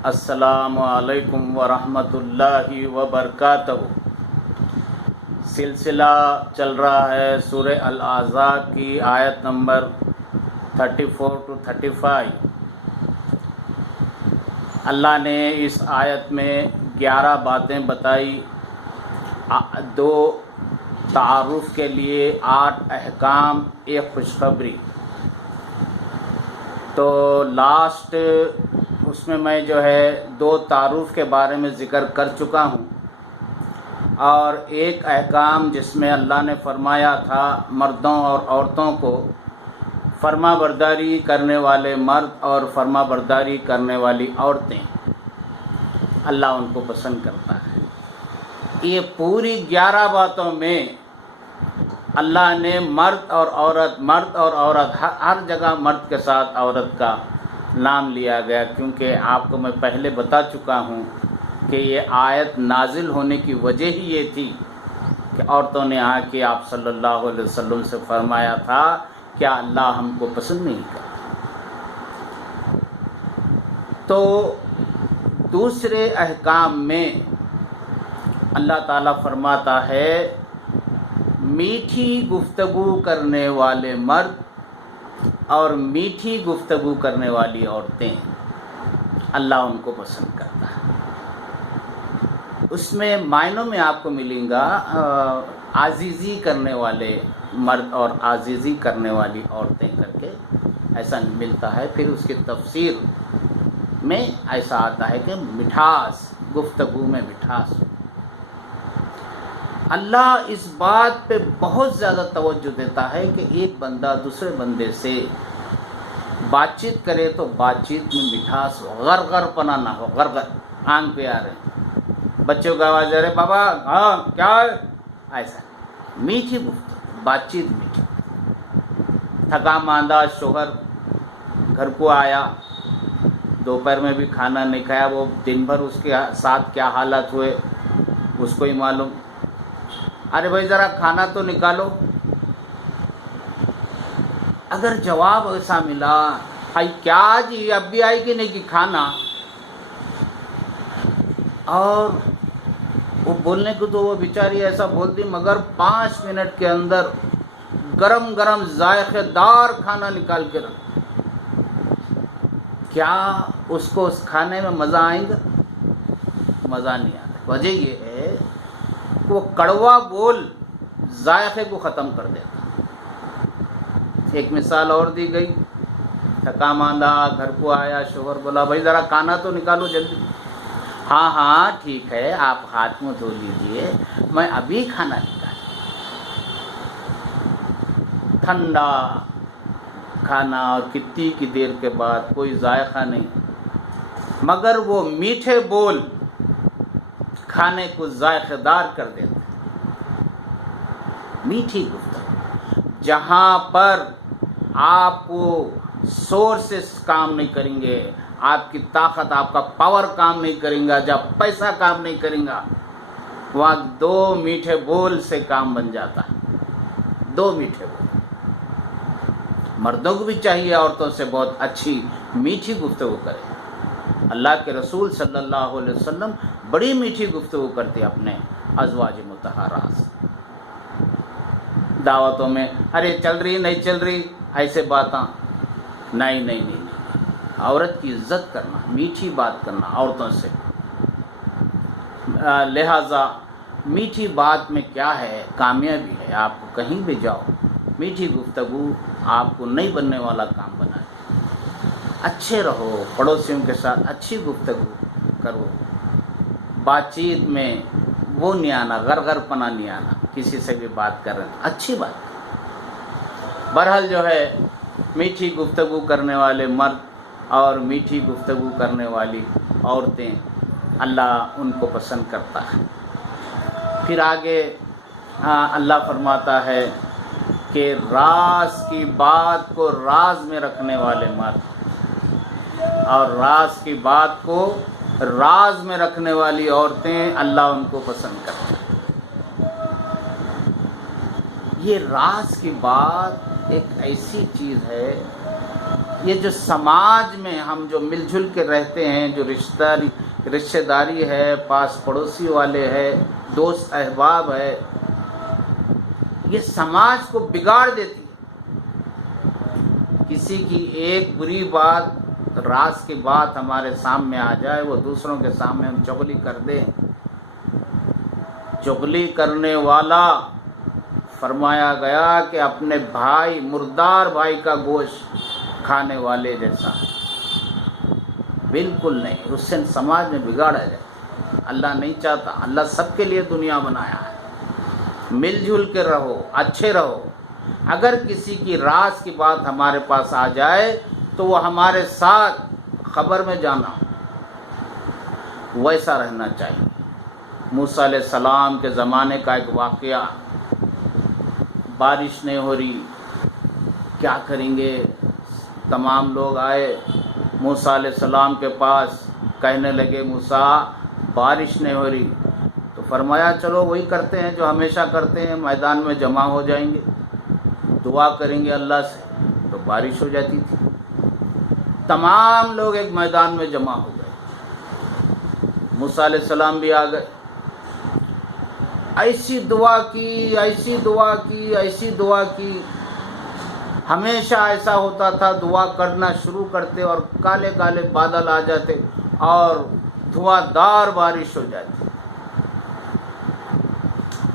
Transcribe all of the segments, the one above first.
السلام علیکم ورحمۃ اللہ وبرکاتہ۔ سلسلہ چل رہا ہے سورہ الاحزاب کی آیت نمبر 34 to 35۔ اللہ نے اس آیت میں 11 باتیں بتائی، 2 تعارف کے لیے، 8 احکام، 1 خوشخبری۔ تو لاسٹ اس میں جو ہے 2 تعارف کے بارے میں ذکر کر چکا ہوں، اور 1 احکام جس میں اللہ نے فرمایا تھا مردوں اور عورتوں کو فرما برداری کرنے والے مرد اور فرما برداری کرنے والی عورتیں اللہ ان کو پسند کرتا ہے۔ یہ پوری 11 باتوں میں اللہ نے مرد اور عورت ہر جگہ مرد کے ساتھ عورت کا نام لیا گیا، کیونکہ آپ کو میں پہلے بتا چکا ہوں کہ یہ آیت نازل ہونے کی وجہ ہی یہ تھی کہ عورتوں نے آ کے آپ صلی اللہ علیہ وسلم سے فرمایا تھا کیا اللہ ہم کو پسند نہیں کرتا۔ تو دوسرے احکام میں اللہ تعالیٰ فرماتا ہے میٹھی گفتگو کرنے والے مرد اور میٹھی گفتگو کرنے والی عورتیں اللہ ان کو پسند کرتا ہے۔ اس میں معنوں میں آپ کو ملیں گا عزیزی کرنے والے مرد اور عزیزی کرنے والی عورتیں کر کے ایسا ملتا ہے۔ پھر اس کی تفسیر میں ایسا آتا ہے کہ مٹھاس، گفتگو میں مٹھاس۔ اللہ اس بات پہ بہت زیادہ توجہ دیتا ہے کہ ایک بندہ دوسرے بندے سے بات چیت کرے تو بات چیت میں مٹھاس ہو، غر پنا نہ ہو، آنکھ پہ آ رہے بچوں کا آواز آ رہے بابا ہاں کیا ہے، ایسا میٹھی گفتگو، بات چیت میٹھی۔ تھکا ماندہ شوہر گھر کو آیا، دوپہر میں بھی کھانا نہیں کھایا، وہ دن بھر اس کے ساتھ کیا حالات ہوئے اس کو ہی معلوم۔ ارے بھائی ذرا کھانا تو نکالو۔ اگر جواب ایسا ملا بھائی کیا جی اب بھی آئی کہ نہیں کہ کھانا، اور وہ بولنے کو تو وہ بیچاری ایسا بولتی مگر 5 منٹ کے اندر گرم گرم ذائقے دار کھانا نکال کے رکھ، کیا اس کو اس کھانے میں مزہ آئے گا؟ مزہ نہیں آتا۔ وجہ یہ ہے وہ کڑوا بول ذائقے کو ختم کر دیتا۔ ایک مثال اور دی گئی، تھکا ماندہ گھر کو آیا، شوہر بولا بھائی ذرا کھانا تو نکالو جلدی۔ ہاں ہاں ٹھیک ہے آپ ہاتھ منہ دھو لیجئے، میں ابھی کھانا نکال۔ ٹھنڈا کھانا اور کتنی کی دیر کے بعد، کوئی ذائقہ نہیں، مگر وہ میٹھے بول کھانے کو ذائقہ دار کر دیتا۔ میٹھی گفتگو، جہاں پر آپ کو سورسز کام نہیں کریں گے، آپ کی طاقت، آپ کا پاور کام نہیں کریں گا، جب پیسہ کام نہیں کریں گا، وہاں 2 میٹھے بول سے کام بن جاتا ہے۔ 2 میٹھے بول۔ مردوں کو بھی چاہیے عورتوں سے بہت اچھی میٹھی گفتگو کرے۔ اللہ کے رسول صلی اللہ علیہ وسلم بڑی میٹھی گفتگو کرتے اپنے ازواج مطہرات سے۔ دعوتوں میں ارے چل رہی نہیں چل رہی ایسے باتاں نہیں، عورت کی عزت کرنا، میٹھی بات کرنا عورتوں سے۔ لہذا میٹھی بات میں کیا ہے کامیابی ہے، آپ کو کہیں بھی جاؤ میٹھی گفتگو آپ کو نہیں بننے والا کام بنائے۔ اچھے رہو، پڑوسیوں کے ساتھ اچھی گفتگو کرو، بات چیت میں وہ نہیں آنا، غر پنا نہیں آنا، کسی سے بھی بات کر رہے ہیں اچھی بات۔ بہرحال جو ہے میٹھی گفتگو کرنے والے مرد اور میٹھی گفتگو کرنے والی عورتیں اللہ ان کو پسند کرتا ہے۔ پھر آگے اللہ فرماتا ہے کہ راز کی بات کو راز میں رکھنے والے مرد اور راز کی بات کو راز میں رکھنے والی عورتیں اللہ ان کو پسند کرتا ہے۔ یہ راز کی بات ایک ایسی چیز ہے یہ جو سماج میں ہم جو مل جل کے رہتے ہیں، جو رشتہ داری ہے، پاس پڑوسی والے ہے، دوست احباب ہے، یہ سماج کو بگاڑ دیتی ہے۔ کسی کی ایک بری بات، راز کی بات ہمارے سامنے آ جائے، وہ دوسروں کے سامنے ہم چغلی کر دیں۔ چغلی کرنے والا فرمایا گیا کہ اپنے بھائی، مردار بھائی کا گوشت کھانے والے جیسا، بالکل نہیں، اس سے سماج میں بگاڑا جائے۔ اللہ نہیں چاہتا، اللہ سب کے لیے دنیا بنایا ہے، مل جل کے رہو، اچھے رہو۔ اگر کسی کی راز کی بات ہمارے پاس آ جائے تو وہ ہمارے ساتھ خبر میں جانا، ویسا رہنا چاہیے۔ موسیٰ علیہ السلام کے زمانے کا ایک واقعہ، بارش نہیں ہو رہی، کیا کریں گے؟ تمام لوگ آئے موسیٰ علیہ السلام کے پاس، کہنے لگے موسیٰ بارش نہیں ہو رہی۔ تو فرمایا چلو وہی کرتے ہیں جو ہمیشہ کرتے ہیں، میدان میں جمع ہو جائیں گے، دعا کریں گے اللہ سے، تو بارش ہو جاتی تھی۔ تمام لوگ ایک میدان میں جمع ہو گئے، موسیٰ علیہ السلام بھی آ گئے، ایسی دعا کی، ایسی دعا کی، ایسی دعا کی۔ ہمیشہ ایسا ہوتا تھا، دعا کرنا شروع کرتے اور کالے کالے بادل آ جاتے اور دھواں دار بارش ہو جاتی۔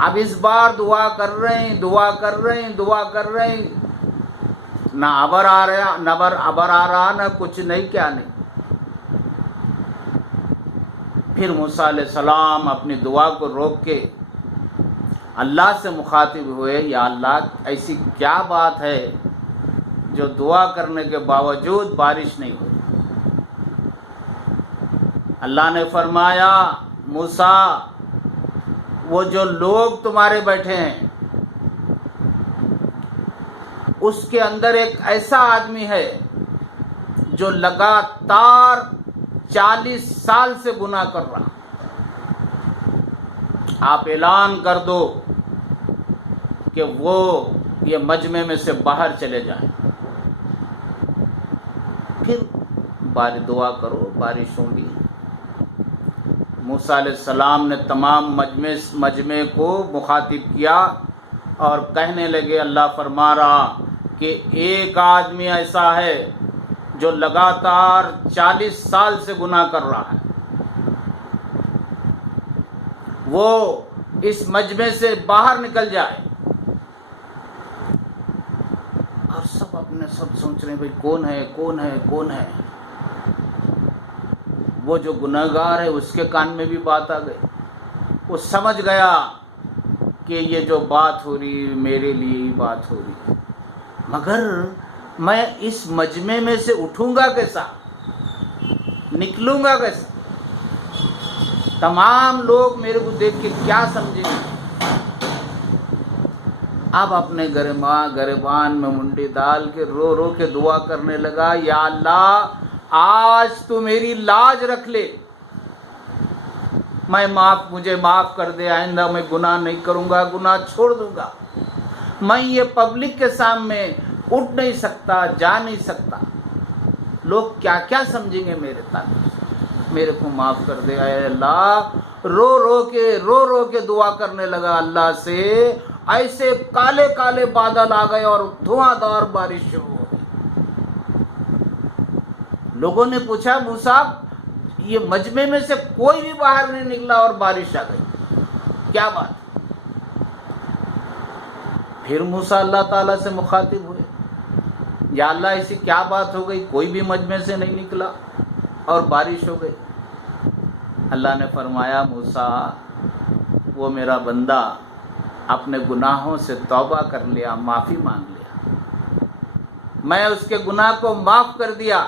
اب اس بار دعا کر رہے ہیں، دعا کر رہے ہیں، دعا کر رہے ہیں، نہ ابر آ رہا، نہ کچھ نہیں، کیا نہیں۔ پھر موسیٰ علیہ السلام اپنی دعا کو روک کے اللہ سے مخاطب ہوئے، یا اللہ ایسی کیا بات ہے جو دعا کرنے کے باوجود بارش نہیں ہوئی؟ اللہ نے فرمایا موسیٰ، وہ جو لوگ تمہارے بیٹھے ہیں اس کے اندر ایک ایسا آدمی ہے جو لگاتار 40 سال سے گناہ کر رہا، آپ اعلان کر دو کہ وہ یہ مجمع میں سے باہر چلے جائیں، پھر دعا کرو، بارش ہوگی۔ موسیٰ علیہ السلام نے تمام مجمع کو مخاطب کیا اور کہنے لگے، اللہ فرما رہا کہ ایک آدمی ایسا ہے جو لگاتار 40 سال سے گناہ کر رہا ہے، وہ اس مجمع سے باہر نکل جائے۔ اور سب اپنے سب سوچ رہے ہیں بھئی کون ہے، کون ہے، کون ہے؟ وہ جو گناہگار ہے اس کے کان میں بھی بات آ گئی، وہ سمجھ گیا کہ یہ جو بات ہو رہی میرے لیے ہی بات ہو رہی، مگر میں اس مجمع میں سے اٹھوں گا کیسا، نکلوں گا کیسا؟ تمام لوگ میرے کو دیکھ کے کیا سمجھیں گے؟ اب اپنے گریبان میں منڈی ڈال کے رو رو کے دعا کرنے لگا، یا اللہ آج تو میری لاج رکھ لے، مجھے معاف کر دے، آئندہ میں گناہ نہیں کروں گا، گناہ چھوڑ دوں گا۔ میں یہ پبلک کے سامنے اٹھ نہیں سکتا، جا نہیں سکتا، لوگ کیا کیا سمجھیں گے میرے تعلق سے، میرے کو معاف کر دے اے اللہ۔ رو رو کے دعا کرنے لگا اللہ سے، ایسے کالے کالے بادل آ گئے اور دھواں دار بارش شروع ہو گئی۔ لوگوں نے پوچھا موسیٰ یہ مجمع میں سے کوئی بھی باہر نہیں نکلا اور بارش آ گئی، کیا بات؟ پھر موسیٰ اللہ تعالیٰ سے مخاطب ہوئے، یا اللہ ایسی کیا بات ہو گئی، کوئی بھی مجمع سے نہیں نکلا اور بارش ہو گئی؟ اللہ نے فرمایا موسیٰ وہ میرا بندہ اپنے گناہوں سے توبہ کر لیا، معافی مانگ لیا، میں اس کے گناہ کو معاف کر دیا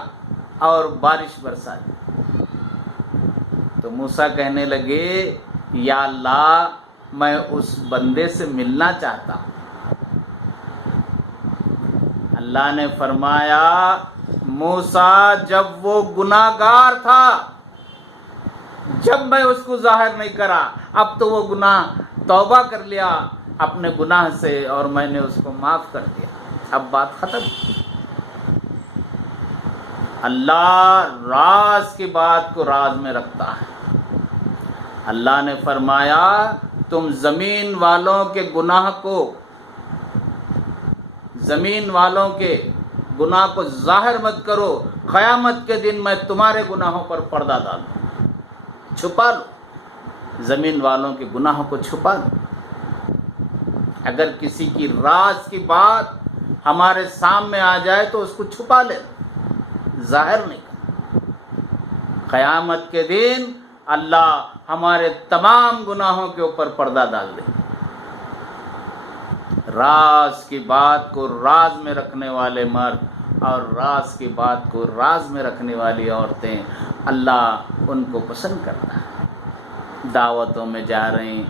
اور بارش برسا دی۔ تو موسیٰ کہنے لگے یا اللہ میں اس بندے سے ملنا چاہتا ہوں۔ اللہ نے فرمایا موسیٰ جب وہ گناہگار تھا، جب میں اس کو ظاہر نہیں کرا، اب تو وہ گناہ توبہ کر لیا اپنے گناہ سے اور میں نے اس کو معاف کر دیا، اب بات ختم۔ اللہ راز کی بات کو راز میں رکھتا ہے۔ اللہ نے فرمایا تم زمین والوں کے گناہ کو، زمین والوں کے گناہ کو ظاہر مت کرو، قیامت کے دن میں تمہارے گناہوں پر پردہ ڈالوں، چھپا لو، زمین والوں کے گناہوں کو چھپا لو۔ اگر کسی کی راز کی بات ہمارے سامنے آ جائے تو اس کو چھپا لے، ظاہر نہیں کرنا۔ قیامت کے دن اللہ ہمارے تمام گناہوں کے اوپر پردہ ڈال دے۔ راز کی بات کو راز میں رکھنے والے مرد اور راز کی بات کو راز میں رکھنے والی عورتیں اللہ ان کو پسند کرتا ہے۔ دعوتوں میں جا رہے ہیں،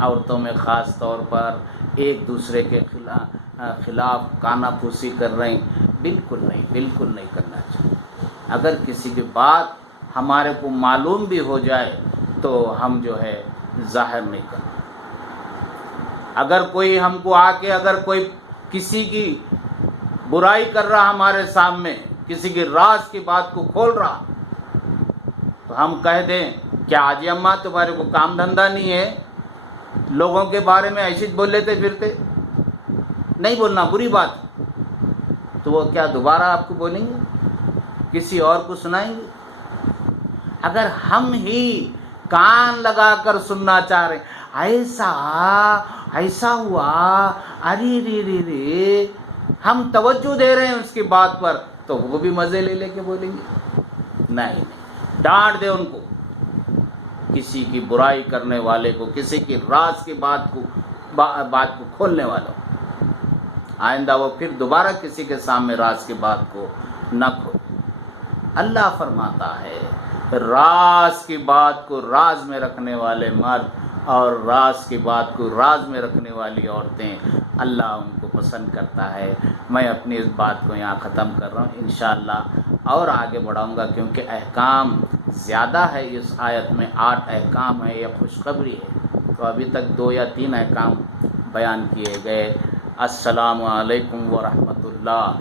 عورتوں میں خاص طور پر ایک دوسرے کے خلاف کانا پھوسی کر رہے ہیں، بالکل نہیں کرنا چاہیے۔ اگر کسی کی بات ہمارے کو معلوم بھی ہو جائے تو ہم جو ہے ظاہر نہیں کرنا۔ اگر کوئی ہم کو آ کے اگر کوئی کسی کی برائی کر رہا ہمارے سامنے، کسی کی راز کی بات کو کھول رہا، تو ہم کہہ دیں کیا حاجی اماں تمہارے کو کام دھندہ نہیں ہے؟ لوگوں کے بارے میں ایسے بول لیتے پھرتے؟ نہیں بولنا، بری بات۔ تو وہ کیا دوبارہ آپ کو بولیں گے؟ کسی اور کو سنائیں گے؟ اگر ہم ہی کان لگا کر سننا چاہ رہے ہیں، ایسا ہوا، ارے رے، ہم توجہ دے رہے ہیں اس کی بات پر، تو وہ بھی مزے لے کے بولیں گے؟ نہیں، ڈانٹ دے ان کو۔ کسی کی برائی کرنے والے کو، کسی کی راز کی بات کو کھولنے والوں، آئندہ وہ پھر دوبارہ کسی کے سامنے راز کی بات کو نہ کھولے۔ اللہ فرماتا ہے راز کی بات کو راز میں رکھنے والے مرد اور راز کی بات کو راز میں رکھنے والی عورتیں اللہ ان کو پسند کرتا ہے۔ میں اپنی اس بات کو یہاں ختم کر رہا ہوں، انشاءاللہ اور آگے بڑھاؤں گا، کیونکہ احکام زیادہ ہے اس آیت میں، 8 احکام ہے، یہ خوشخبری ہے، تو ابھی تک 2 یا 3 احکام بیان کیے گئے۔ السلام علیکم ورحمۃ اللہ۔